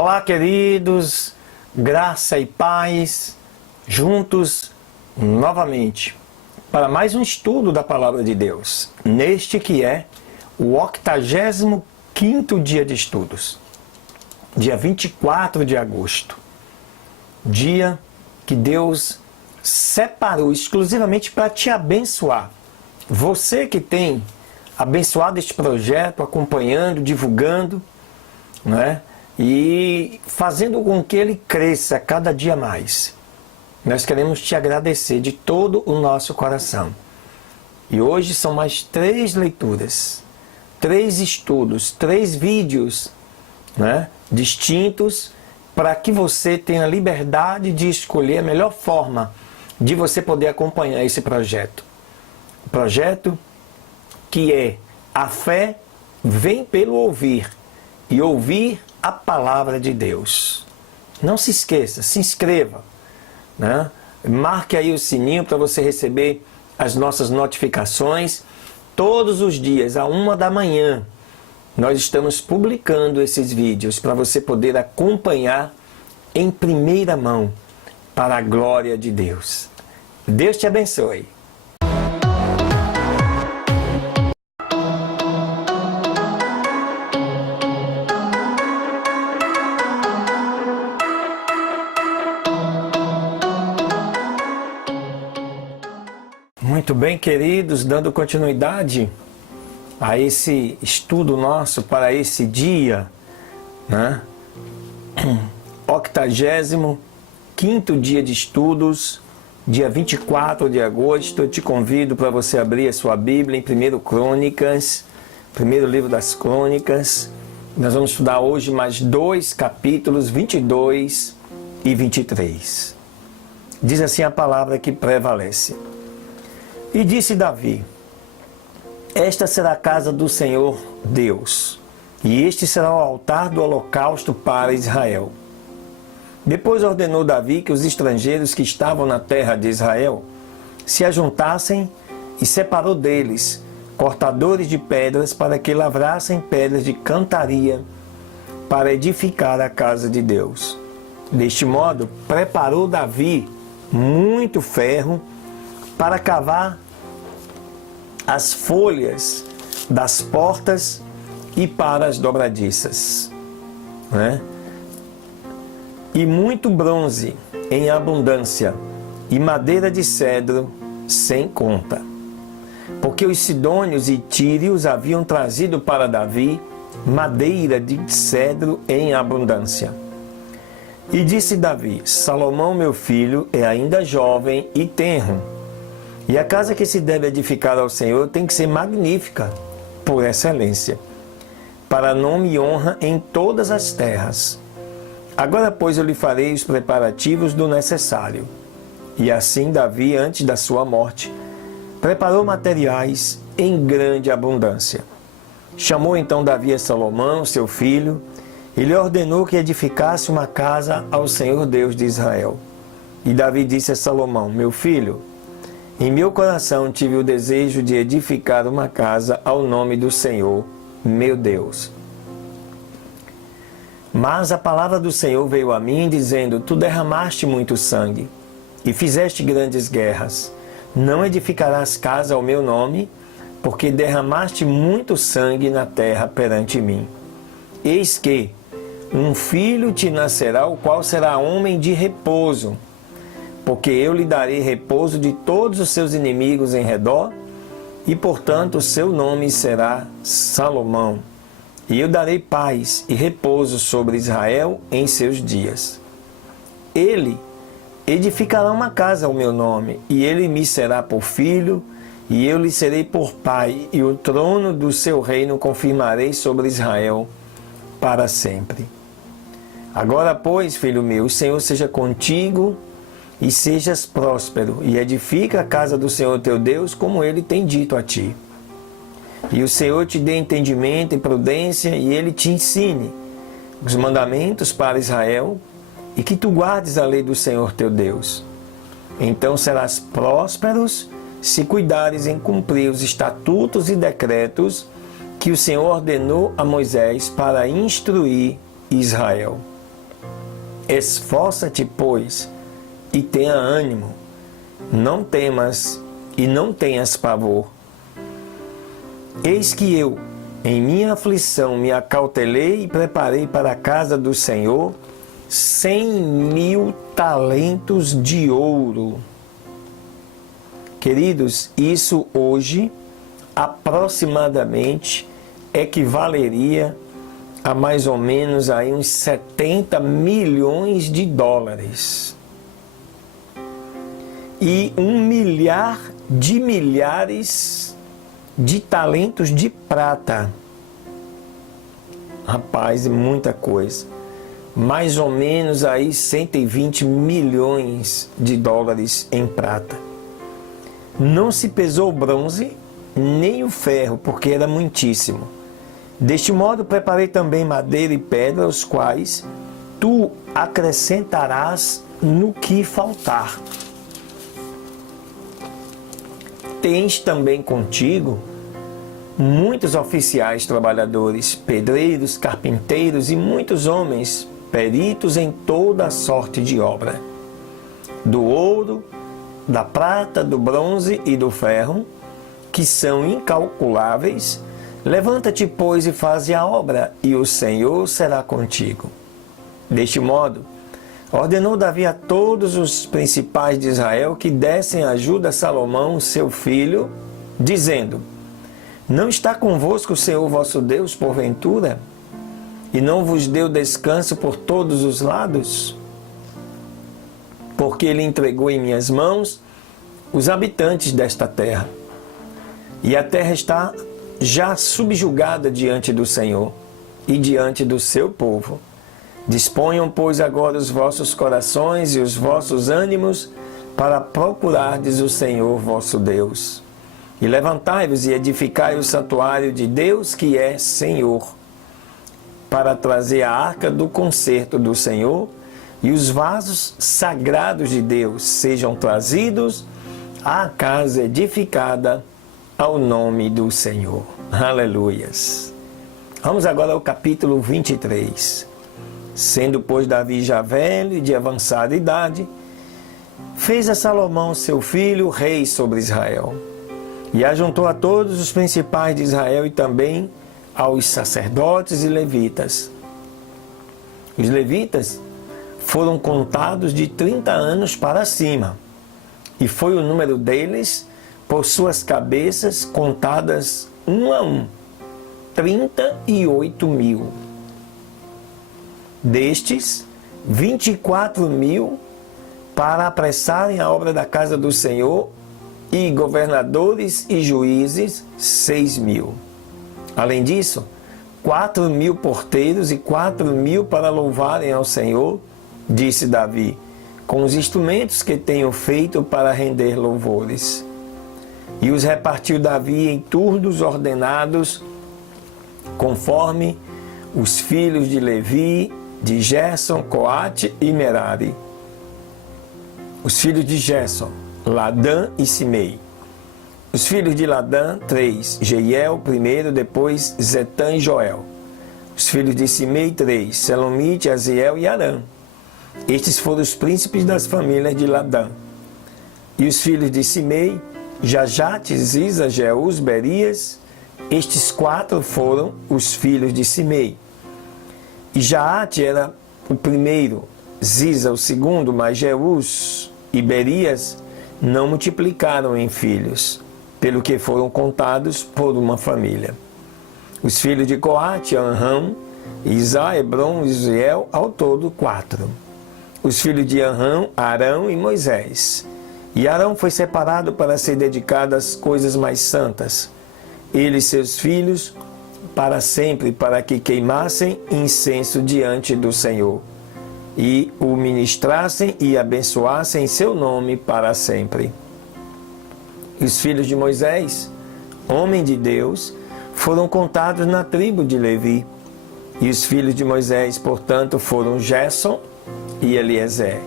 Olá, queridos, graça e paz, juntos novamente para mais um estudo da Palavra de Deus, neste que é o 85º dia de estudos, dia 24 de agosto, dia que Deus separou exclusivamente para te abençoar. Você que tem abençoado este projeto, acompanhando, divulgando, né? E fazendo com que ele cresça cada dia mais. Nós queremos te agradecer de todo o nosso coração. E hoje são mais 3 leituras, 3 estudos, 3 vídeos, né, distintos, para que você tenha liberdade de escolher a melhor forma de você poder acompanhar esse projeto. O projeto que é a fé vem pelo ouvir, e ouvir a palavra de Deus. Não se esqueça, se inscreva, né? Marque aí o sininho para você receber as nossas notificações. Todos os dias, à 1 da manhã, nós estamos publicando esses vídeos para você poder acompanhar em primeira mão, para a glória de Deus. Deus te abençoe. Muito bem, queridos, dando continuidade a esse estudo nosso para esse dia, né? 85º dia de estudos, dia 24 de agosto. Eu te convido para você abrir a sua Bíblia em 1 Crônicas, primeiro livro das Crônicas. Nós vamos estudar hoje mais 2 capítulos, 22 e 23. Diz assim a palavra que prevalece. E disse Davi: esta será a casa do Senhor Deus, e este será o altar do holocausto para Israel. Depois ordenou Davi que os estrangeiros que estavam na terra de Israel se ajuntassem e separou deles cortadores de pedras para que lavrassem pedras de cantaria para edificar a casa de Deus. Deste modo, preparou Davi muito ferro para cavar as folhas das portas e para as dobradiças, né? E muito bronze em abundância, e madeira de cedro sem conta. Porque os sidônios e tírios haviam trazido para Davi madeira de cedro em abundância. E disse Davi: Salomão, meu filho, é ainda jovem e tenro, e a casa que se deve edificar ao Senhor tem que ser magnífica, por excelência, para nome e honra em todas as terras. Agora, pois, eu lhe farei os preparativos do necessário. E assim Davi, antes da sua morte, preparou materiais em grande abundância. Chamou então Davi a Salomão, seu filho, e lhe ordenou que edificasse uma casa ao Senhor Deus de Israel. E Davi disse a Salomão: meu filho, em meu coração tive o desejo de edificar uma casa ao nome do Senhor, meu Deus. Mas a palavra do Senhor veio a mim, dizendo: tu derramaste muito sangue e fizeste grandes guerras. Não edificarás casa ao meu nome, porque derramaste muito sangue na terra perante mim. Eis que um filho te nascerá, o qual será homem de repouso, porque eu lhe darei repouso de todos os seus inimigos em redor, e portanto o seu nome será Salomão. E eu darei paz e repouso sobre Israel em seus dias. Ele edificará uma casa ao meu nome, e ele me será por filho, e eu lhe serei por pai, e o trono do seu reino confirmarei sobre Israel para sempre. Agora, pois, filho meu, o Senhor seja contigo, e sejas próspero, e edifica a casa do Senhor teu Deus, como ele tem dito a ti. E o Senhor te dê entendimento e prudência, e ele te ensine os mandamentos para Israel, e que tu guardes a lei do Senhor teu Deus. Então serás prósperos se cuidares em cumprir os estatutos e decretos que o Senhor ordenou a Moisés para instruir Israel. Esforça-te, pois, e tenha ânimo. Não temas e não tenhas pavor. Eis que eu, em minha aflição, me acautelei e preparei para a casa do Senhor 100.000 talentos de ouro. Queridos, isso hoje aproximadamente equivaleria a mais ou menos aí uns 70 milhões de dólares. E 1 milhar de milhares de talentos de prata. Rapaz, é muita coisa. Mais ou menos aí 120 milhões de dólares em prata. Não se pesou o bronze, nem o ferro, porque era muitíssimo. Deste modo preparei também madeira e pedra, os quais tu acrescentarás no que faltar. Tens também contigo muitos oficiais trabalhadores, pedreiros, carpinteiros e muitos homens, peritos em toda a sorte de obra. Do ouro, da prata, do bronze e do ferro, que são incalculáveis, levanta-te, pois, e faze a obra, e o Senhor será contigo. Deste modo, ordenou Davi a todos os principais de Israel que dessem ajuda a Salomão, seu filho, dizendo: Não está convosco o Senhor vosso Deus, porventura? E não vos deu descanso por todos os lados? Porque ele entregou em minhas mãos os habitantes desta terra. E a terra está já subjugada diante do Senhor e diante do seu povo. Disponham, pois, agora os vossos corações e os vossos ânimos para procurardes o Senhor vosso Deus. E levantai-vos e edificai o santuário de Deus, que é Senhor, para trazer a arca do concerto do Senhor, e os vasos sagrados de Deus sejam trazidos à casa edificada ao nome do Senhor. Aleluias. Vamos agora ao capítulo 23. Sendo, pois, Davi já velho e de avançada idade, fez a Salomão, seu filho, rei sobre Israel. E ajuntou a todos os principais de Israel e também aos sacerdotes e levitas. Os levitas foram contados de 30 anos para cima, e foi o número deles por suas cabeças contadas um a um, 38.000. Destes, 24.000 para apressarem a obra da casa do Senhor, e governadores e juízes, 6.000. Além disso, 4.000 porteiros e 4.000 para louvarem ao Senhor, disse Davi, com os instrumentos que tenho feito para render louvores. E os repartiu Davi em turnos ordenados, conforme os filhos de Levi, de Gerson, Coate e Merari. Os filhos de Gerson, Ladã e Simei. Os filhos de Ladã, 3, Jeiel primeiro, depois Zetã e Joel. Os filhos de Simei, 3, Selomite, Aziel e Arã. Estes foram os príncipes das famílias de Ladã. E os filhos de Simei, Jajate, Ziza, Jeús, Berias. Estes 4 foram os filhos de Simei. E Jaate era o primeiro, Ziza o segundo, mas Jeús e Berias não multiplicaram em filhos, pelo que foram contados por uma família. Os filhos de Coate, Anrão, Isá, Hebron e Uziel, ao todo 4. Os filhos de Anrão, Arão e Moisés. E Arão foi separado para ser dedicado às coisas mais santas. Ele e seus filhos para sempre, para que queimassem incenso diante do Senhor, e o ministrassem e abençoassem seu nome para sempre. Os filhos de Moisés, homem de Deus, foram contados na tribo de Levi. E os filhos de Moisés, portanto, foram Gerson e Eliezer.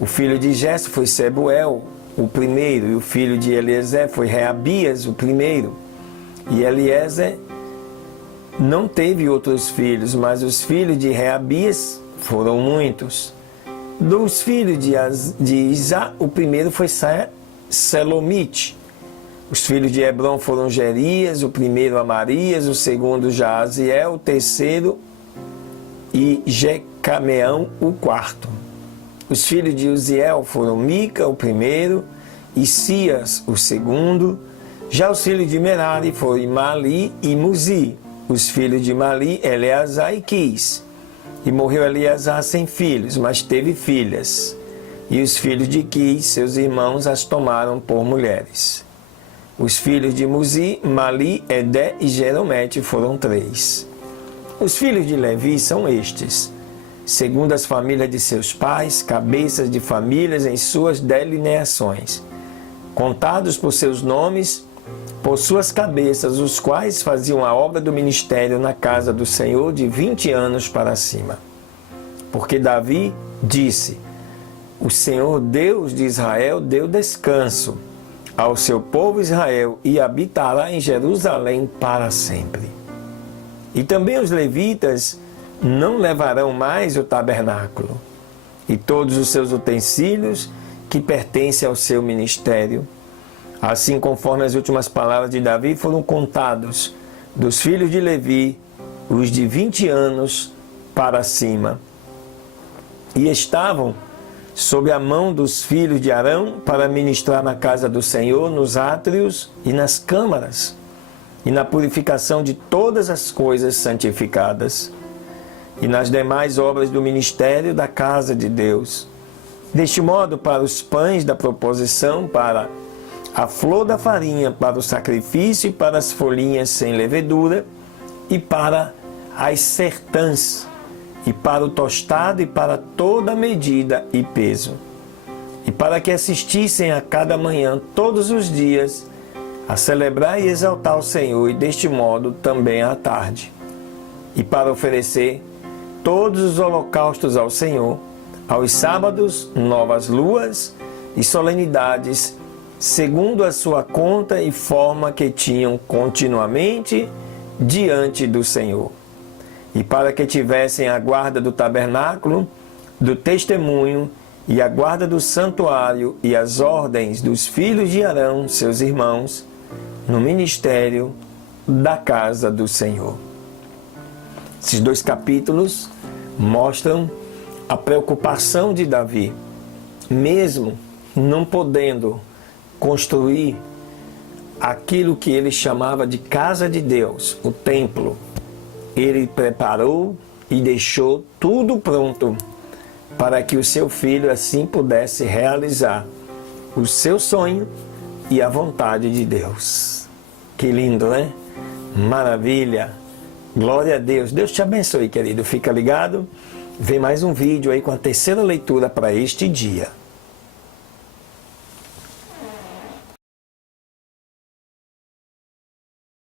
O filho de Gerson foi Sebuel, o primeiro, e o filho de Eliezer foi Reabias, o primeiro. E Eliezer não teve outros filhos, mas os filhos de Reabias foram muitos. Dos filhos de Isa, o primeiro foi Selomite. Os filhos de Hebron foram Jerias, o primeiro Amarias, o segundo Jaaziel, o terceiro e Jecameão, o quarto. Os filhos de Uziel foram Mica, o primeiro, e Cias, o segundo. Já os filhos de Merari foram Mali e Muzi. Os filhos de Mali, Eleazar e Quis. E morreu Eleazar sem filhos, mas teve filhas. E os filhos de Quis, seus irmãos, as tomaram por mulheres. Os filhos de Muzi, Mali, Edé e Jeromete foram 3. Os filhos de Levi são estes, segundo as famílias de seus pais, cabeças de famílias em suas delineações, contados por seus nomes, por suas cabeças, os quais faziam a obra do ministério na casa do Senhor de 20 anos para cima. Porque Davi disse: o Senhor Deus de Israel deu descanso ao seu povo Israel e habitará em Jerusalém para sempre. E também os levitas não levarão mais o tabernáculo e todos os seus utensílios que pertencem ao seu ministério. Assim, conforme as últimas palavras de Davi, foram contados dos filhos de Levi os de 20 anos para cima, e estavam sob a mão dos filhos de Arão para ministrar na casa do Senhor, nos átrios e nas câmaras, e na purificação de todas as coisas santificadas, e nas demais obras do ministério da casa de Deus. Deste modo, para os pães da proposição, para a flor da farinha, para o sacrifício e para as folhinhas sem levedura, e para as sertãs, e para o tostado e para toda medida e peso, e para que assistissem a cada manhã todos os dias a celebrar e exaltar o Senhor, e deste modo também à tarde, e para oferecer todos os holocaustos ao Senhor, aos sábados, novas luas e solenidades, segundo a sua conta e forma que tinham continuamente diante do Senhor. E para que tivessem a guarda do tabernáculo, do testemunho, e a guarda do santuário, e as ordens dos filhos de Arão, seus irmãos, no ministério da casa do Senhor. Esses 2 capítulos mostram a preocupação de Davi, mesmo não podendo construir aquilo que ele chamava de casa de Deus, o templo. Ele preparou e deixou tudo pronto para que o seu filho assim pudesse realizar o seu sonho e a vontade de Deus. Que lindo, né? Maravilha! Glória a Deus! Deus te abençoe, querido. Fica ligado. Vem mais um vídeo aí com a terceira leitura para este dia.